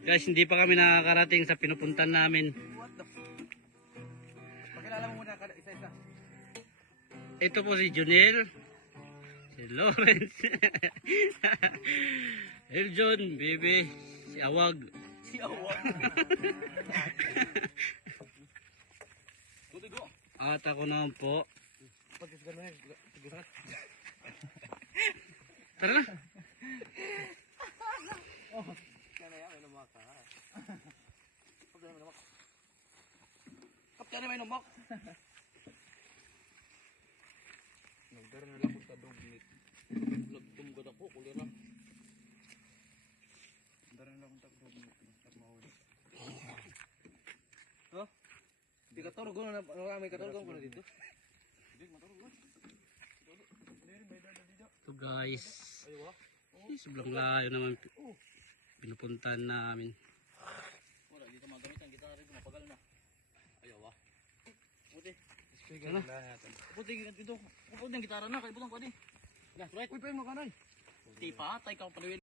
Guys, hindi pa kami nakakarating sa pinupuntan namin. Pakilala mo muna isa-isa. Ito po si Junel, si Lawrence, Eljon, Bebe, si Awag. Si Awag. Go. At ako naman po. Tara na. Kaptyan may numak. Nagdara na lang sa dugit. Lagtum gud ako kulira. Nagdara na lang sa dugit. Oh? Di ka torgo na may katorgo ko na dito. Di matorgo. Ito guys. Sobrang layo naman pinupuntan namin. Wala dito magamit ang gitara dito mapagal na. Ayaw ah. Puti. Speaker na. Puti dito. Puti ang gitara na kay butang ko di. Uy, pa mo kanay. Tipa, tay ka paliwin.